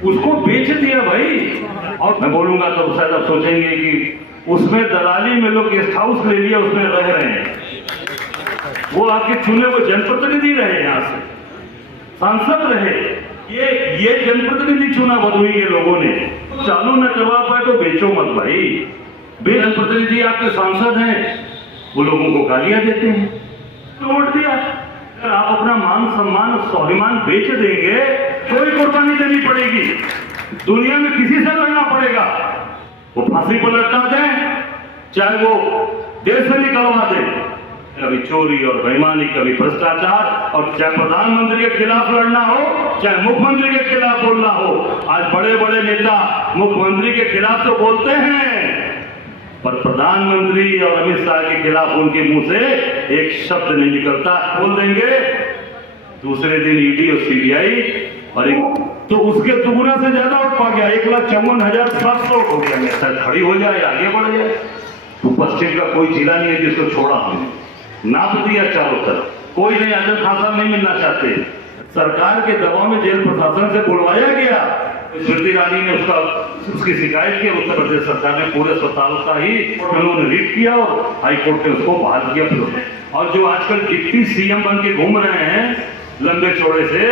उसको बेच दिया भाई। और मैं बोलूंगा तो शायद आप सोचेंगे कि उसमें दलाली में लोग गेस्ट हाउस ले लिया, उसमें रह रहे हैं। वो आपके चुने हुए जनप्रतिनिधि रहे, यहाँ से सांसद रहे, ये जनप्रतिनिधि चुना भदोही के लोगों ने। चालू न करवा पाए तो बेचो मत भाई। जनप्रतिनिधि आपके सांसद हैं, वो लोगों को गालियां देते हैं, तोड़ दिया। अगर आप अपना मान सम्मान स्वाभिमान बेच देंगे, कोई कुर्बानी देनी पड़ेगी, दुनिया में किसी से लड़ना पड़ेगा। वो फांसी पर लटका दें, चाहे वो देश से निकलवा दें, कभी चोरी और बेईमानी, कभी भ्रष्टाचार, और चाहे प्रधानमंत्री के खिलाफ लड़ना हो, चाहे मुख्यमंत्री के खिलाफ बोलना हो। आज बड़े बड़े नेता मुख्यमंत्री के खिलाफ तो बोलते हैं, पर प्रधानमंत्री और अमित शाह के खिलाफ उनके मुंह से एक शब्द नहीं निकलता। बोल देंगे, दूसरे दिन ईडी और सीबीआई, और तो उसके दुगुना से ज्यादा उठ पा गया। 1,54,700 हो गया। मैं खड़ी हो जाए, आगे बढ़ जाए। तो पश्चिम का कोई जिला नहीं है जिसको छोड़ा हमने, नाप दिया चारों तरफ। कोई नहीं, आजम खान साहब नहीं मिलना चाहते। सरकार के दबाव में जेल प्रशासन से बुलवाया गया। स्मृति ईरानी ने उसकी शिकायत की, उत्तर प्रदेश सरकार ने पूरे अस्पताल का ही उन्होंने रीट किया और हाईकोर्ट ने उसको बहाल किया। और जो आजकल डिप्टी सीएम बन के घूम रहे हैं लंबे चौड़े से,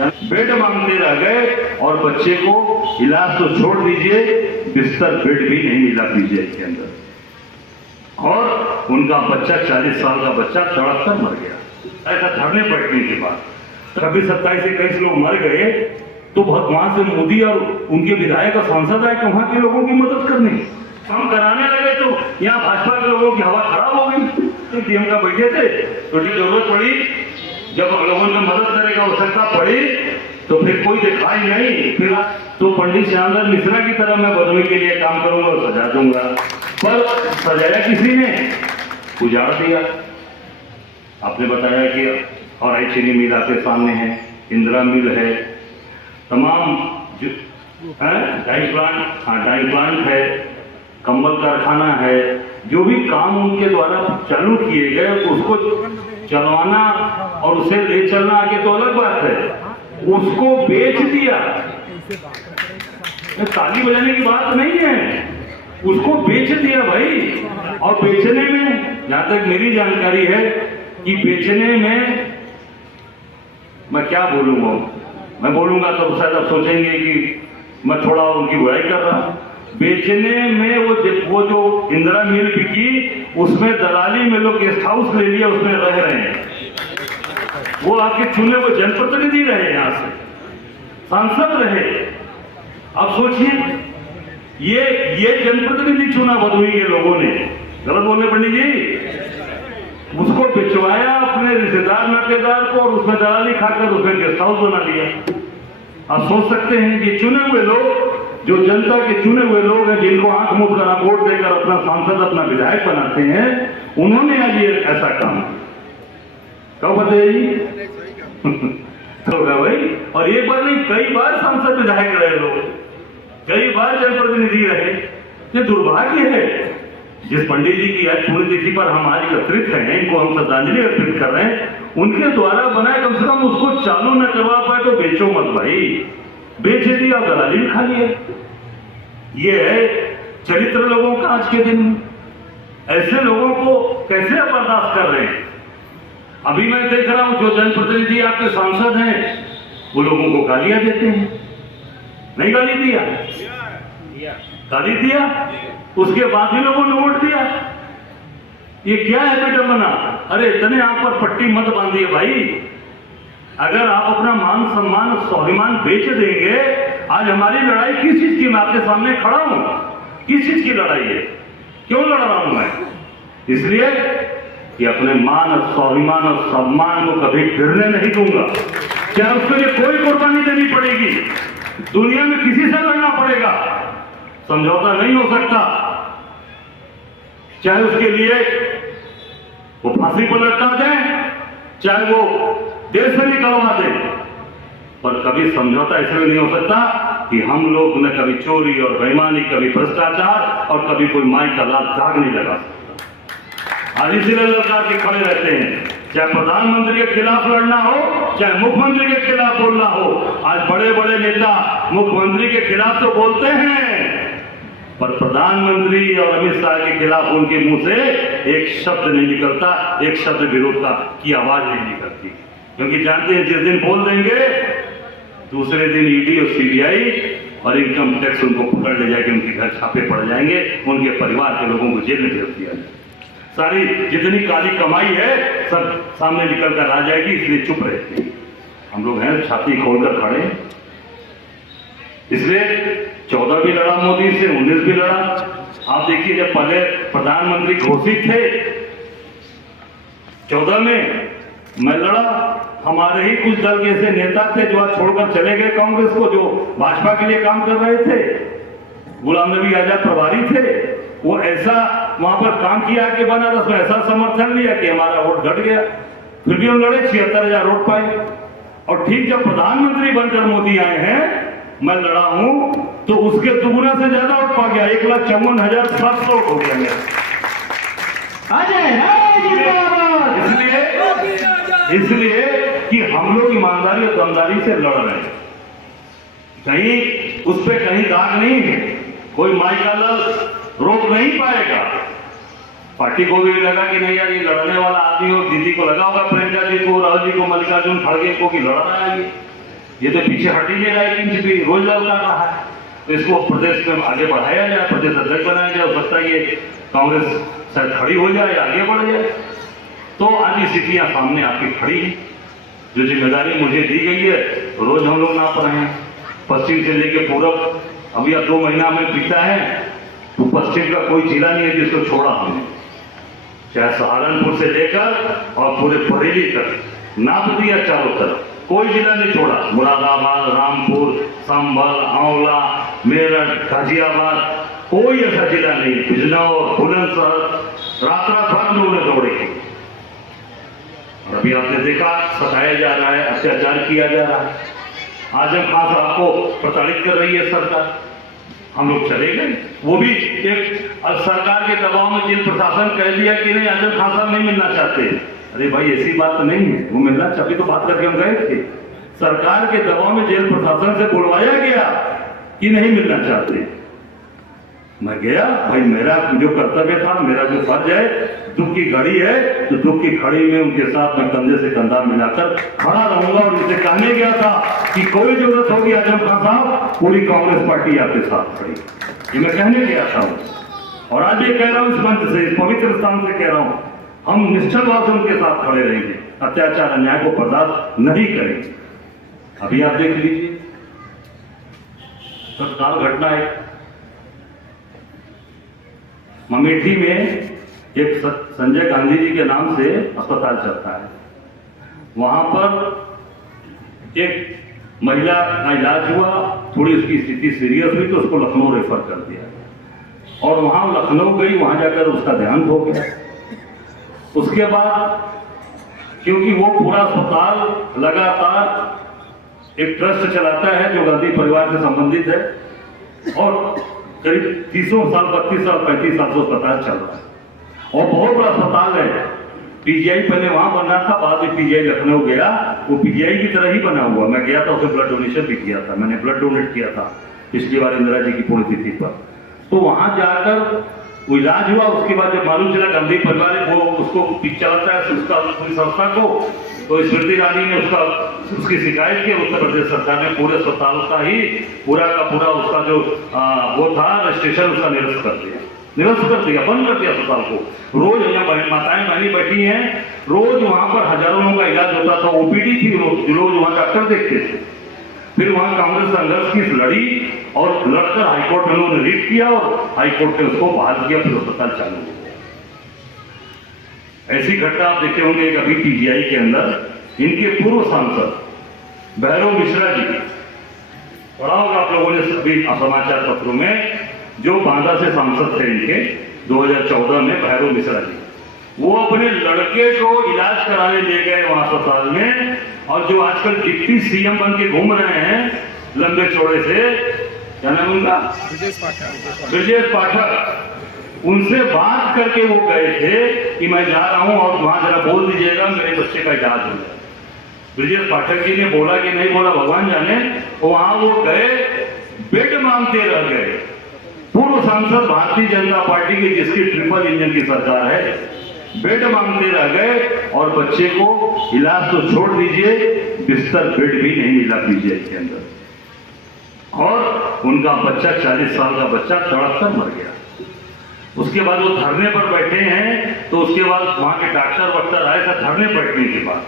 बेड मांगते रह गए, और बच्चे को इलाज तो छोड़ दीजिए, बिस्तर बेड भी नहीं मिला पीजीआई के अंदर। और उनका बच्चा 40 साल का बच्चा तड़प कर मर गया, ऐसा धरने बैठने के बाद। कभी 27-21 लोग मर गए, तो वहां से मोदी और उनके विधायक और सांसद आए वहां के लोगों की मदद करने, काम कराने लगे। तो यहाँ भाजपा के लोगों की हवा खराब हो गई। तो डीएम का बैठे थे, तो जरूरत पड़ी, जब लोगों ने मदद करने की आवश्यकता पड़ी, तो फिर कोई दिखाई नहीं। फिर तो पंडित श्यामलाल मिश्रा की तरह मैं भदोही के लिए काम करूंगा और सजा दूंगा, पर सजाया किसी ने, उजाड़ दिया। आपने बताया कि और चीनी मिल आपके सामने है, इंदिरा मिल है, तमाम डाई प्लांट, डाई प्लांट है, कंबल कारखाना है। जो भी काम उनके द्वारा चालू किए गए, उसको चलवाना और उसे ले चलना आगे तो अलग बात है। उसको बेच दिया, ताली बजाने की बात नहीं है, उसको बेच दिया भाई। और बेचने में, जहां तक मेरी जानकारी है कि बेचने में, मैं क्या बोलूंगा, मैं बोलूंगा तो शायद आप सोचेंगे कि मैं थोड़ा उनकी बुराई कर रहा हूं। बेचने में वो जो इंदिरा मिल बिकी, उसमें दलाली में लोग गेस्ट हाउस ले लिया, उसमें रह रहे हैं। वो आपके चुने हुए जनप्रतिनिधि रहे, यहाँ से सांसद रहे। अब सोचिए, ये जनप्रतिनिधि चुना भदोही के लोगों ने, गलत बोलने पंडित जी, उसको बिचवाया अपने रिश्तेदार नातेदार को, और उसमें दलाली खाकर उसमें गेस्ट हाउस बना लिया। आप सोच सकते हैं कि चुने हुए लोग, जो जनता के चुने हुए लोग हैं, जिनको आंख मूंद कर वोट देकर अपना सांसद, अपना विधायक बनाते हैं, उन्होंने आज ये ऐसा काम कब बताइए होगा भाई। और एक बार नहीं, कई बार सांसद विधायक रहे लोग, कई बार जनप्रतिनिधि रहे। ये दुर्भाग्य है। जिस पंडित जी की आज पुण्यतिथि पर हम आज एकत्रित हैं, इनको हम श्रद्धांजलि अर्पित कर रहे हैं, उनके द्वारा बनाए, कम से कम उसको चालू न करवा पाए तो बेचो मत भाई। बेच दिया, दलाली भी खा लिया। ये है चरित्र लोगों का आज के दिन। ऐसे लोगों को कैसे आप बर्दाश्त कर रहे हैं? अभी मैं देख रहा हूं, जो जनप्रतिनिधि आपके सांसद हैं, वो लोगों को गालियां देते हैं। नहीं गाली दिया? गाली दिया, उसके बाद भी लोगों ने वोट दिया। ये क्या है बेटा बना? अरे इतने आप पर पट्टी मत बांधिए भाई। अगर आप अपना मान सम्मान स्वाभिमान बेच देंगे, आज हमारी लड़ाई किस चीज की? मैं आपके सामने खड़ा हूं, किस चीज की लड़ाई है? क्यों लड़ रहा हूं मैं? इसलिए कि अपने मान और स्वाभिमान और सम्मान को कभी गिरने नहीं दूंगा। क्या उसके लिए कोई कुर्बानी देनी पड़ेगी, दुनिया में किसी से लड़ना पड़ेगा, समझौता नहीं हो सकता। चाहे उसके लिए वो फांसी पर लटका दें, चाहे वो देश से निकलवा दें, पर कभी समझौता इसलिए नहीं हो सकता कि हम लोग न कभी चोरी और बेईमानी, कभी भ्रष्टाचार, और कभी कोई माई का लाल दाग नहीं लगा सकता। आज इसीलिए लड़का के खड़े रहते हैं। चाहे प्रधानमंत्री के खिलाफ लड़ना हो, चाहे मुख्यमंत्री के खिलाफ बोलना हो। आज बड़े बड़े नेता मुख्यमंत्री के खिलाफ तो बोलते हैं, पर प्रधानमंत्री और अमित शाह के खिलाफ उनके मुंह से एक शब्द नहीं निकलता, एक शब्द विरोध की आवाज नहीं निकलती, क्योंकि जानते हैं जिस दिन बोल देंगे दूसरे दिन ईडी और सीबीआई और इनकम टैक्स उनको पकड़ ले जाएंगे, उनके घर छापे पड़ जाएंगे, उनके परिवार के लोगों को जेल में भेज दिया जाएगा। सारी जितनी काली कमाई है सब सामने निकल कर आ जाएगी, इसलिए चुप रहते हैं। हम लोग हैं छाती खोलकर खड़े, इसलिए 14 भी लड़ा मोदी से, 19 भी लड़ा। आप देखिए जब पहले प्रधानमंत्री घोषित थे 14 में मैं लड़ा, हमारे ही कुछ दल के ऐसे नेता थे जो आज छोड़कर चले गए कांग्रेस को, जो भाजपा के लिए काम कर रहे थे, गुलाम नबी आजाद प्रभारी थे, वो ऐसा वहां पर काम किया कि बनारस में ऐसा समर्थन लिया कि हमारा वोट घट गया, फिर भी हम लड़े, 76,000 वोट पाए। और ठीक जब प्रधानमंत्री बनकर मोदी आए हैं, मैं लड़ा हूं तो उसके दुगुना से ज्यादा वोट पा गया, 1,54,700 वोट हो गया मेरा। इसलिए कि हम लोग ईमानदारी और दमदारी से लड़ रहे हैं, कहीं उस पर कहीं दाग नहीं है, कोई माई का लफ्ज रोक नहीं पाएगा। पार्टी को भी लगा कि नहीं यार ये लड़ने वाला आदमी हो, दीदी को लगा होगा, प्रियंका जी को, राहुल जी को, मल्लिकार्जुन खड़गे को कि लड़ रहा है ये तो पीछे हट ही नहीं रहा है, इंच भी रोज लड़ रहा है, तो इसको प्रदेश में आगे बढ़ाया जाए, प्रदेश अध्यक्ष बनाया जाए, हो सकता है ये कांग्रेस शायद खड़ी हो जाए, आगे बढ़ जाए। तो अन्य स्थितियां सामने आपकी खड़ी है, जो जिम्मेदारी मुझे दी गई है रोज हम लोग नाप रहे हैं, पश्चिम से लेके पूरब। अभी अब 2 महीना में बीता है तो पश्चिम का कोई जिला नहीं है जिसको छोड़ा हमने, चाहे सहारनपुर से लेकर और पूरे बरेली तक नाप दिया, चारों तरफ कोई जिला नहीं छोड़ा, मुरादाबाद, रामपुर, संभल, आंवला, मेरठ, गाजियाबाद, कोई ऐसा जिला नहीं, बिजनौर, बुलंदशहर, रात भर हम लोगों ने दौड़े की। और अभी आपने देखा सताया जा रहा है, अत्याचार किया जा रहा है, आजम खान साहब को प्रताड़ित कर रही है सरकार, हम लोग चले गए। वो भी एक सरकार के दबाव में जेल प्रशासन कह दिया कि नहीं आजम खान साहब नहीं मिलना चाहते। अरे भाई ऐसी बात तो नहीं है, वो मिलना चाहते तो बात करके हम गए थे, सरकार के दबाव में जेल प्रशासन से बुलवाया गया कि नहीं मिलना चाहते। मैं गया, भाई मेरा जो कर्तव्य था, मेरा जो फर्ज है, दुख की घड़ी है तो दुख की घड़ी में उनके साथ मैं कंधे से कंधा मिलाकर खड़ा रहूंगा। और उनसे कहने गया था कि कोई जरूरत होगी आजम खान साहब, पूरी कांग्रेस पार्टी आपके साथ खड़ी, ये मैं कहने गया था। और आज ये कह रहा हूं इस मंच से, इस पवित्र स्थान से कह रहा हूं, हम निश्चित भाव से उनके साथ खड़े रहेंगे, अत्याचार अन्याय को बर्दाश्त नहीं करेंगे। अभी आप देख लीजिए तत्काल घटना है, अमेठी में एक संजय गांधी जी के नाम से अस्पताल चलता है, वहां पर एक महिला का इलाज हुआ, थोड़ी उसकी स्थिति सीरियस हुई तो उसको लखनऊ रेफर कर दिया, और वहां लखनऊ गई, वहां जाकर उसका देहांत हो गया। उसके बाद क्योंकि वो पूरा अस्पताल लगातार एक ट्रस्ट चलाता है जो गांधी परिवार से संबंधित है, और करीब 30 साल, 32 साल, 35 साल से अस्पताल चल रहा है, और बहुत बड़ा अस्पताल है। पीजीआई पहले वहां बना था, बाद में पीजीआई लखनऊ गया, वो पीजीआई की तरह ही बना हुआ। मैं गया था, उसे ब्लड डोनेशन भी किया था, मैंने ब्लड डोनेट किया था पिछली बार इंदिरा जी की पुण्यतिथि पर। तो वहां जाकर वो इलाज हुआ, उसके बाद जब मालूम चला गांधी परिवार वो उसको चलाता है उसका पूरी संस्था को, तो स्मृति ईरानी ने उसकी शिकायत की, उत्तर प्रदेश सरकार ने पूरे अस्पताल का ही पूरा का पूरा उसका जो वो था रजिस्ट्रेशन उसका निरस्त कर दिया, बंद कर दिया अस्पताल को। रोज यहाँ माताएं बहनी बैठी हैं, रोज वहां पर हजारों लोगों का इलाज होता था, ओपीडी थी, रोज वहां डॉक्टर देखते थे। फिर वहां कांग्रेस संघर्ष की लड़ी और लड़कर हाईकोर्ट में उन्होंने रिट किया और हाईकोर्ट ने उसको बहाल किया, फिर अस्पताल चालू हो गया। ऐसी घटना आप देखे होंगे कभी पीजीआई के अंदर इनके पूर्व सांसद भैरव मिश्रा जी, पढ़ा होगा आप लोगों ने सभी समाचार पत्रों में, जो बांदा से सांसद थे इनके 2014 में भैरव मिश्रा जी, वो अपने लड़के को इलाज कराने ले गए वहां अस्पताल में, और जो आजकल डिप्टी सीएम बन के घूम रहे हैं लंबे चौड़े से, क्या नाम उनका, ब्रजेश पाठक, उनसे बात करके वो गए थे कि मैं जा रहा हूं और वहां जरा बोल दीजिएगा मेरे बच्चे का इलाज हो जाए। ब्रजेश पाठक जी ने बोला कि नहीं बोला भगवान जाने, वहां वो गए, बेड मांगते रह गए। पूर्व सांसद भारतीय जनता पार्टी की, जिसकी ट्रिपल इंजन की सरकार है, बेड मांगते रह गए और बच्चे को इलाज तो छोड़ दीजिए, बिस्तर बेड भी नहीं मिला पीजीआई के अंदर, और उनका बच्चा 40 साल का बच्चा तड़प कर मर गया। उसके बाद वो धरने पर बैठे हैं, तो उसके बाद वहां के डॉक्टर वक्टर आए था धरने बैठने के बाद,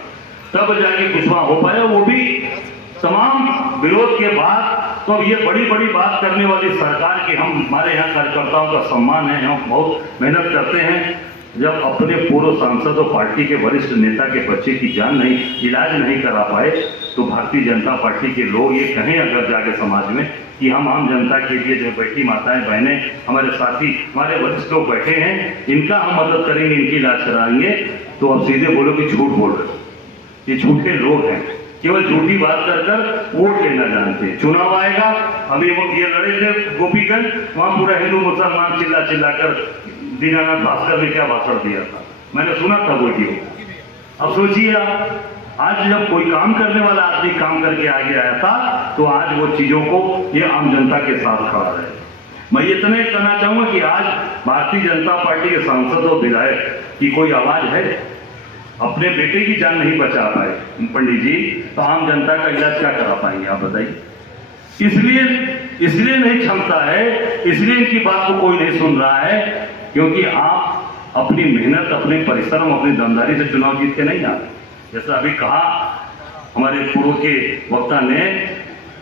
तब जाके कुछ वहां हो पाया, वो भी तमाम विरोध के बाद। तो ये बड़ी बड़ी बात करने वाली सरकार की, हम हमारे यहाँ कार्यकर्ताओं का सम्मान है, हम बहुत मेहनत करते हैं। जब अपने पूर्व सांसद और पार्टी के वरिष्ठ नेता के बच्चे की जान नहीं, इलाज नहीं करा पाए, तो भारतीय जनता पार्टी के लोग ये कहें अगर जाके समाज में कि हम आम जनता के लिए जो बैठी माताएं बहनें, हमारे साथी, हमारे वरिष्ठ लोग बैठे हैं, इनका हम मदद करेंगे, इनकी इलाज कराएंगे, तो अब सीधे बोलो कि झूठ बोल रहे हो। ये झूठे लोग हैं, केवल झूठी बात कर कर वोट लेना जानते हैं। चुनाव आएगा, अभी वो ये लड़े थे गोपीगंज, वहां पूरा हिंदू मुसलमान चिल्ला चिल्ला कर दीनानाथ भास्कर ने क्या भाषण दिया था, मैंने सुना था वीडियो। अब सोचिए आप, आज जब कोई काम करने वाला आदमी काम करके आगे आया था, तो आज वो चीजों को ये आम जनता के साथ खड़ा रहे। मैं इतना ही कहना चाहूंगा कि आज भारतीय जनता पार्टी के सांसद और विधायक की कोई आवाज है, अपने बेटे की जान नहीं बचा पाए पंडित जी, तो आम जनता का इलाज क्या करा पाएंगे आप बताइए। इसलिए नहीं क्षमता है, इसलिए इनकी बात को कोई नहीं सुन रहा है, क्योंकि आप अपनी मेहनत, अपने परिश्रम, अपनी दमदारी से चुनाव जीत के नहीं आते। जैसा अभी कहा हमारे पूर्व के वक्ता ने,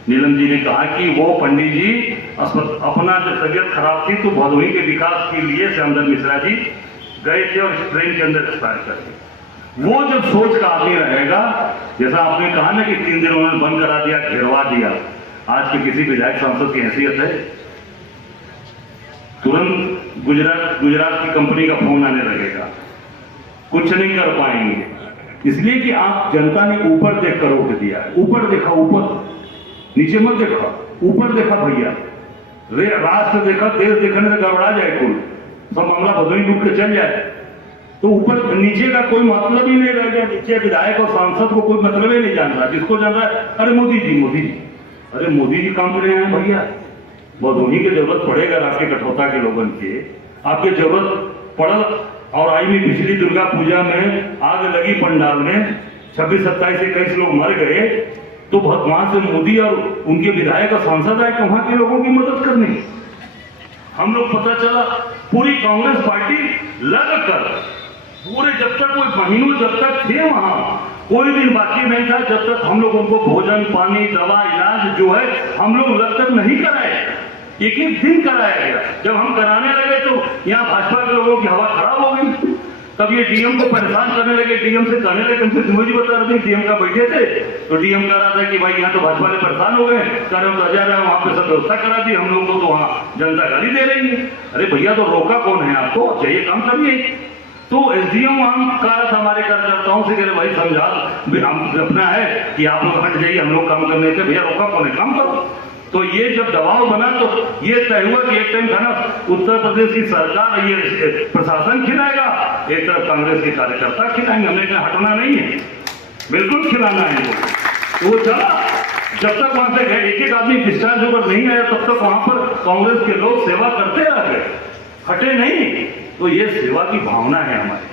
नीलम जी ने कहा कि वो पंडित जी अपना जब तबियत खराब थी तो भदोही के विकास के लिए श्यामधर मिश्रा जी गए थे और ट्रेन के अंदर एक्सपायर कर गए। वो जब सोच का आदमी रहेगा, जैसा आपने कहा ना कि 3 दिन उन्होंने बंद करा दिया, घेरवा दिया, आज के किसी विधायक सांसद की हैसियत है? तुरंत गुजरात की कंपनी का फोन आने लगेगा, कुछ नहीं कर पाएंगे। इसलिए कि आप जनता ने ऊपर देखकर वोट दिया है। ऊपर देखा, ऊपर, नीचे मत देखा, ऊपर देखा भैया। राष्ट्र देखा, देश देखने से गड़बड़ा जाए, कुल सब मामला भदोही डूब के चल जाए, तो ऊपर नीचे का कोई मतलब ही नहीं रह गया। नीचे विधायक और सांसद को कोई मतलब ही नहीं जान रहा, जिसको जान रहा है अरे मोदी जी, अरे मोदी जी काम कर रहे हैं भैया। भदोही की जरूरत पड़ेगा आपके कठौता के लोगों की, आपकी जरूरत पड़ल। और आई में पिछली दुर्गा पूजा में आग लगी पंडाल में, 26-27 21 लोग मर गए, तो वहां से मोदी और उनके विधायक और सांसद आए वहां के लोगों की मदद करने। हम लोग पता चला पूरी कांग्रेस पार्टी लगकर पूरे, जब तक कोई महीनों जब तक थे वहां, कोई दिन बाकी नहीं था जब तक हम लोग उनको भोजन, पानी, दवा, इलाज जो है हम लोग लगकर नहीं कराए। एक दिन कराया गया। जब हम कराने लगे तो यहाँ भाजपा के लोगों की हवा खराब हो गई। तब ये डीएम को परेशान करने लगे, डीएम से कहने लगे, हमसे मुझे बता रहे थे डीएम का बैठे थे, तो डीएम कह रहा था कि भाई यहाँ तो भाजपा वाले परेशान हो गए, कह रहे तो जा रहे हैं वहां पे सब व्यवस्था करा दी, हम लोग को तो वहां जनता गाली दे रही है। अरे भैया, तो रोका कौन है आपको? चाहिए काम करिए। तो एसडीएम वहां कहा था हमारे कार्यकर्ताओं से, कह भाई समझा अपना है कि आप लोग हट जाइए, हम लोग काम करने थे, भैया रोका कौन है, काम करो। तो ये जब दबाव बना तो ये तय हुआ कि एक टाइम था ना, उत्तर प्रदेश की सरकार ये प्रशासन खिलाएगा, एक तरफ कांग्रेस के कार्यकर्ता खिलाएंगे। हमने कहा हटना नहीं है, बिल्कुल खिलाना है इनको। तो वो चला, जब तक वहां से गए एक आदमी डिस्चार्ज होकर नहीं आया, तब तक वहां पर कांग्रेस के लोग सेवा करते रह गए, हटे नहीं। तो ये सेवा की भावना है हमारी।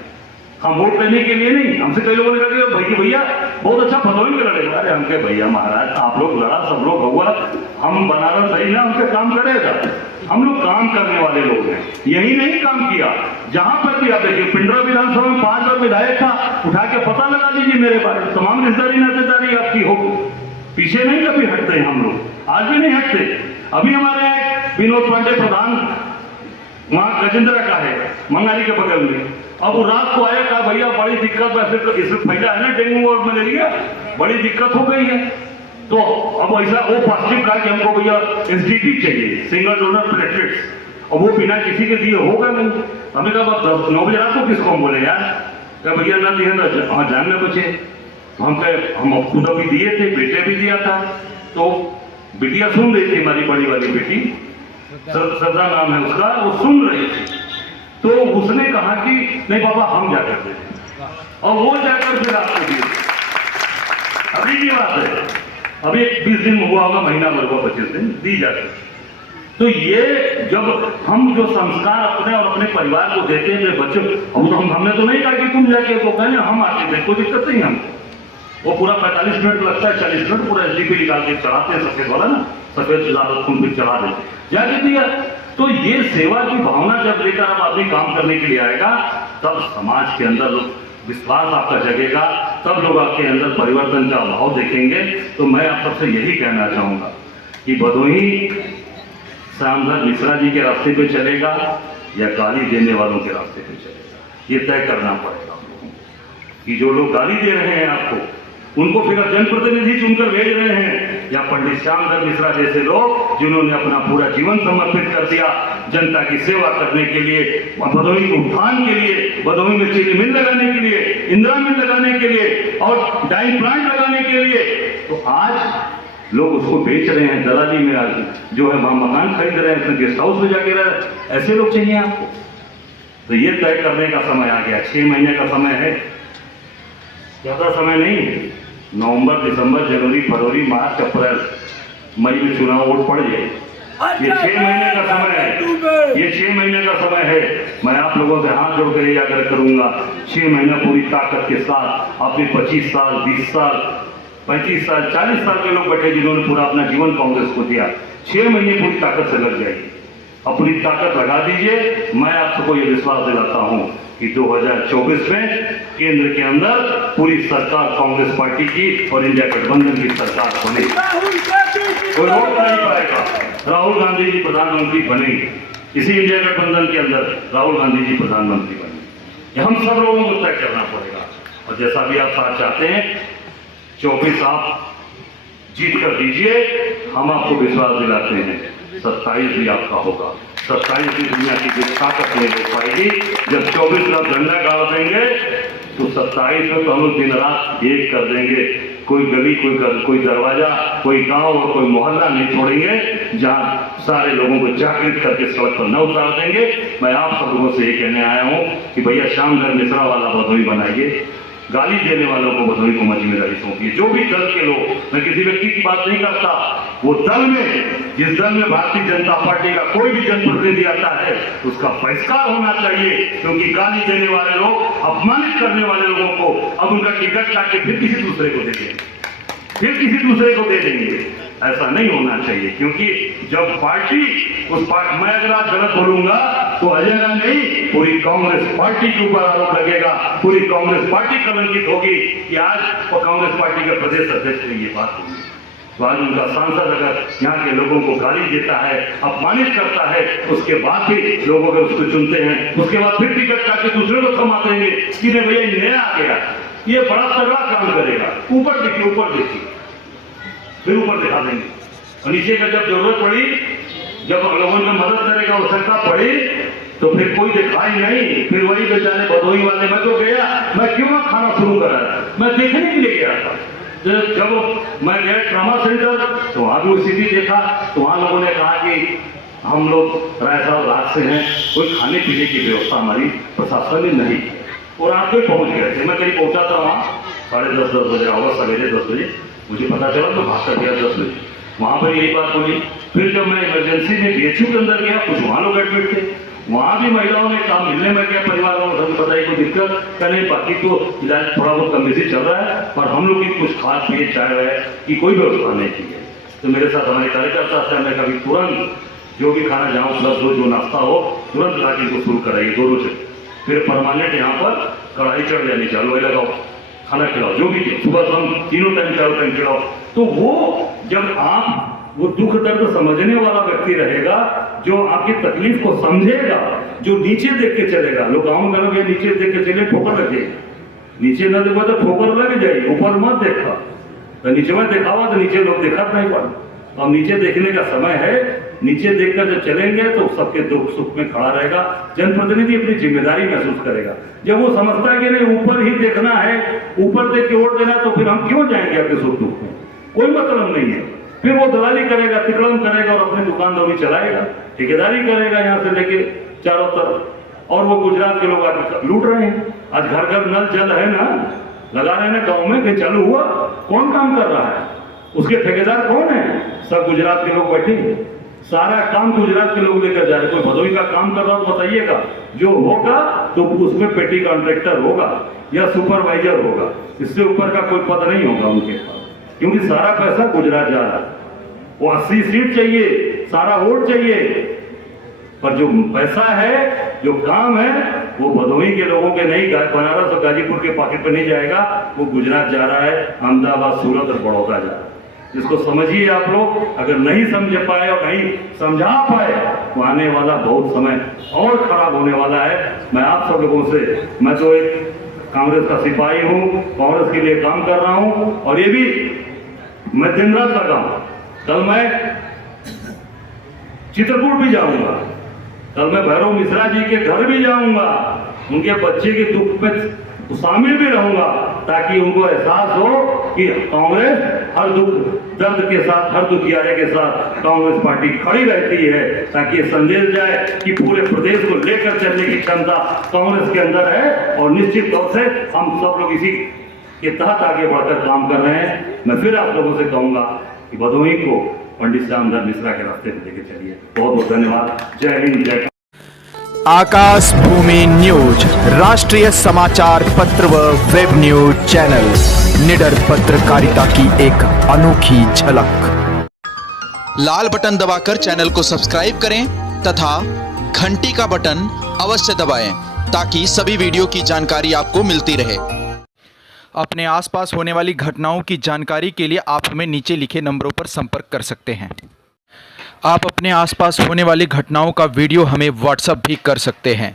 हम वोट लेने के लिए नहीं, हमसे कई लोगों ने कहा भैया बहुत अच्छा भदोही में लड़ेगा। अरे हमके भैया महाराज, आप लोग लड़ा, सब लोग हुआ, हम बनारस सही ना, हमसे काम करेगा। हम लोग काम करने वाले लोग हैं, यही नहीं काम किया जहां पर भी। आप देखिए पिंडरा विधानसभा में 5 बार विधायक था, उठा के पता लगा लीजिए मेरे बारे में, तमाम रिश्तेदारी नातेदारी आपकी हो, पीछे नहीं कभी हटते हम लोग, आज भी नहीं हटते। अभी हमारे विनोद पांडे प्रधान वहां गजेंद्र का है, मंगाली के बगल में, अब वो रात को आया, कहा भैया बड़ी दिक्कत, वैसे इसमें फैला है ना डेंगू और मलेरिया, बड़ी दिक्कत हो गई है। तो अब ऐसा वो पॉजिटिव कहा कि हमको भैया एसडीपी चाहिए, सिंगल डोनर प्लेटलेट्स, और वो बिना किसी के दिए होगा नहीं। हमें कहा 9 बजे रात को किसको हम बोले यार, क्या भैया ना दिए ना, हाँ जान ना बचे। हम कहे हम खुद भी दिए थे, बेटे भी दिया था, तो बिटिया सुन रही थी, हमारी बड़ी वाली बेटी श्रद्धा नाम है उसका, वो सुन रही थी। तो उसने कहा कि नहीं बाबा हम जाकर देंगे, और वो जाकर फिर आपको दिए। अभी की बात है, अभी 20 दिन हुआ होगा, महीना भर को 25 दिन दी जाती। तो ये जब हम जो संस्कार अपने और अपने परिवार को देते हैं बच्चों, हमने तो नहीं कहा कि तुम जाके, तो कहने हम आते थे, कोई दिक्कत नहीं हमको। वो पूरा 45 मिनट लगता है, 40 मिनट पूरा SDP निकाल के चलाते हैं, सफेद वाला ना, सफेद खून भी चला देते, जाके दिया। तो ये सेवा की भावना जब लेकर आप आदमी काम करने के लिए आएगा, तब समाज के अंदर विश्वास आपका जगेगा, तब लोग आपके अंदर परिवर्तन का भाव देखेंगे। तो मैं आप सबसे यही कहना चाहूंगा कि भदोही श्यामधर मिश्रा जी के रास्ते पे चलेगा या गाली देने वालों के रास्ते पे चलेगा, ये तय करना पड़ेगा आप लोगों को। कि जो लोग गाली दे रहे हैं आपको, उनको फिर अब जनप्रतिनिधि चुनकर भेज रहे हैं, या पंडित श्यामधर मिश्रा जैसे लोग जिन्होंने अपना पूरा जीवन समर्पित कर दिया जनता की सेवा करने के लिए, भदोही के उत्थान के लिए, भदोही में चीनी मिल लगाने के लिए, इंदिरा मिल लगाने के लिए और डाई प्लांट लगाने के लिए। तो आज लोग उसको बेच रहे हैं, दलाली में आज जो है वहां मकान खरीद रहे हैं, उसमें गेस्ट हाउस में जाके रह रहे हैं। ऐसे लोग चाहिए आपको? तो ये तय करने का समय आ गया। 6 महीने का समय है, ज्यादा समय नहीं। नवंबर, दिसंबर, जनवरी, फरवरी, मार्च, अप्रैल, मई में चुनाव वोट पड़ जाए। ये 6 महीने का समय है, ये 6 महीने का समय है। मैं आप लोगों से हाथ जोड़ कर आग्रह करूंगा, 6 महीना पूरी ताकत के साथ अपने 25 साल, 20 साल, 35 साल, 40 साल के लोग बैठे जिन्होंने पूरा अपना जीवन कांग्रेस को दिया, 6 महीने पूरी ताकत से लग जाएगी, अपनी ताकत लगा दीजिए। मैं आप सबको ये विश्वास दिलाता हूं कि 2024 में केंद्र के अंदर पूरी सरकार कांग्रेस पार्टी की और इंडिया गठबंधन की सरकार बनेगी, कोई रोक नहीं पाएगा। राहुल गांधी जी प्रधानमंत्री बनेंगे, इसी इंडिया गठबंधन के अंदर राहुल गांधी जी प्रधानमंत्री बनेंगे। हम सब लोगों को तय करना पड़ेगा, और जैसा भी आप साथ चाहते हैं 24 आप जीत कर दीजिए, हम आपको विश्वास दिलाते हैं 27 भी आपका होगा। 27 भी दुनिया की जो ताकत नहीं हो पाएगी। जब 24 का झंडा गाड़ देंगे तो 27 में तो हम लोग दिन रात एक कर देंगे। कोई गली, कोई दरवाजा, कोई गांव और कोई मोहल्ला नहीं छोड़ेंगे जहां सारे लोगों को जागृत करके सड़क पर न उतार देंगे। मैं आप सब लोगों से ये कहने आया हूं कि भैया श्यामधर मिश्रा वाला भदोही बनाइए, गाली देने वालों को भदोही को जिम्मेदारी सौंपिए। जो भी दल के लोग, मैं किसी व्यक्ति की बात नहीं करता, वो दल में, जिस दल में भारतीय जनता पार्टी का कोई भी जनप्रतिनिधि आता है उसका बहिष्कार होना चाहिए, क्योंकि गाली देने वाले लोग, अपमानित करने वाले लोगों को अब उनका टिकट काट के फिर किसी दूसरे को दे देंगे, फिर किसी दूसरे को दे देंगे। ऐसा नहीं होना चाहिए, क्योंकि जब पार्टी मैं अगर आज गलत बोलूंगा तो अजयरा नहीं, पूरी कांग्रेस पार्टी के ऊपर आरोप लगेगा, पूरी कांग्रेस पार्टी कलंकित होगी कि आज वो कांग्रेस पार्टी के प्रदेश अध्यक्ष ने ये बात होगी। तो आज उनका सांसद अगर यहाँ के लोगों को गाली देता है, अपमानित करता है, उसके बाद भी लोग अगर उसको चुनते हैं, उसके बाद फिर टिकट काट के दूसरे को थमा देंगे कि नहीं भैया नया आ गया, ये बड़ा तगड़ा काम करेगा। ऊपर देखिए, ऊपर देखिए, फिर ऊपर दिखा देंगे, और नीचे का जब जरूरत पड़ी, जब लोगों ने मदद करेगा, आवश्यकता पड़ी, तो फिर कोई दिखाई नहीं, फिर वही बेचारे भदोही वाले। मैं तो गया, मैं क्यों ना खाना शुरू करा, मैं देखने के लिए गया था। जब मैं गया ट्रामा सेंटर तो वहां भी स्थिति देखा, तो वहां लोगों ने कहा कि हम लोग रात से हैं, कोई खाने पीने की व्यवस्था हमारी प्रशासन ने नहीं की, और रात को पहुंच गए थे। मैं करीब पहुंचा था वहाँ 10:30 बजे होगा, सवेरे 10 बजे मुझे पता चला, तो भाग कर गया 10 बजे। वहां पर यही बात बोली। फिर जब मैं इमरजेंसी में BHU के अंदर गया, कुछ वहां लोग एडमिट थे, वहां भी महिलाओं ने काम मिलने में गया, परिवार वालों को बताई कोई दिक्कत का नहीं, बाकी तो इलाज थोड़ा बहुत कम बेसी चल रहा है, पर हम लोग की कुछ खास पिए चाय है कि कोई व्यवस्था नहीं की है। तो मेरे साथ हमारे कार्यकर्ता थे, मैं कभी तुरंत जो भी खाना जहाँ उपलब्ध हो, जो नाश्ता हो, तुरंत लाके को शुरू कराइए, दोनों से। फिर परमानेंट यहाँ पर कढ़ाई चढ़ जानी चालू लगाओ, खाना खिलाओ, जो भी सुबह शाम तीनों टाइम, चारों टाइम खिलाओ। तो वो जब आप वो दुख दर्द समझने वाला व्यक्ति रहेगा, जो आपकी तकलीफ को समझेगा, जो नीचे देख के चलेगा। लोग गाँव में लोग नीचे देख के चले, ठोकर लग जाएगी, नीचे न देखो तो ठोकर लग जाएगी, ऊपर मत देखा, तो नीचे में देखा हुआ तो नीचे लोग देखा नहीं पड़ा। अब नीचे देखने का समय है, नीचे देखकर जब चलेंगे तो सबके दुख सुख में खड़ा रहेगा, जनप्रतिनिधि अपनी जिम्मेदारी महसूस करेगा। जब वो समझता है कि नहीं ऊपर ही देखना है, ऊपर देख के वोट देना, तो फिर हम क्यों जाएंगे आपके सुख दुख में, कोई मतलब नहीं है। फिर वो दलाली करेगा, तिकड़म करेगा और अपनी दुकानदारी चलाएगा, ठेकेदारी करेगा यहाँ से लेके चारों तरफ। और वो गुजरात के लोग आके लूट रहे हैं। आज घर घर नल जल है ना, लगा रहे हैं ना गाँव में, कि चालू हुआ, कौन काम कर रहा है, उसके ठेकेदार कौन है? सब गुजरात के लोग बैठे हैं, सारा काम गुजरात के लोग लेकर जा रहे। कोई भदोही का काम कर रहा हो तो बताइएगा, जो होगा तो उसमें पेटी कॉन्ट्रैक्टर होगा या सुपरवाइजर होगा, इससे ऊपर का कोई पद नहीं होगा उनके पास, क्योंकि सारा पैसा गुजरात जा रहा है। वो 80 सीट चाहिए, सारा वोट चाहिए, पर जो पैसा है, जो काम है, वो भदोही के लोगों के नहीं, बनारस और गाजीपुर के पॉकेट पे नहीं जाएगा, वो गुजरात जा रहा है, अहमदाबाद, सूरत और बड़ौदा जा रहा है। इसको समझिए आप लोग। अगर नहीं समझ पाए और नहीं समझा पाए तो आने वाला बहुत समय और खराब होने वाला है। मैं आप सब लोगों से, मैं तो एक कांग्रेस का सिपाही हूं, कांग्रेस के लिए काम कर रहा हूं, और ये भी मैं दिन रात लगा हूं। कल मैं चित्रकूट भी जाऊंगा, कल मैं भैरव मिश्रा जी के घर भी जाऊंगा, उनके बच्चे के दुख में शामिल भी रहूंगा, ताकि उनको एहसास हो कि कांग्रेस हर दुख दर्द के साथ, हर दुखियारे के साथ कांग्रेस पार्टी खड़ी रहती है, ताकि ये संदेश जाए कि पूरे प्रदेश को लेकर चलने की क्षमता कांग्रेस के अंदर है। और निश्चित तौर से हम सब लोग इसी के तहत आगे बढ़कर काम कर रहे हैं। मैं फिर आप लोगों से कहूंगा कि भदोही को पंडित श्यामधर मिश्रा के रास्ते में लेके चलिए। बहुत बहुत धन्यवाद। जय हिंद, जय। आकाश भूमि न्यूज, राष्ट्रीय समाचार पत्र व वेब न्यूज चैनल, निडर पत्रकारिता की एक अनोखी झलक। लाल बटन दबाकर चैनल को सब्सक्राइब करें तथा घंटी का बटन अवश्य दबाएं, ताकि सभी वीडियो की जानकारी आपको मिलती रहे। अपने आसपास होने वाली घटनाओं की जानकारी के लिए आप हमें नीचे लिखे नंबरों पर संपर्क कर सकते हैं। आप अपने आसपास होने वाली घटनाओं का वीडियो हमें व्हाट्सएप भी कर सकते हैं।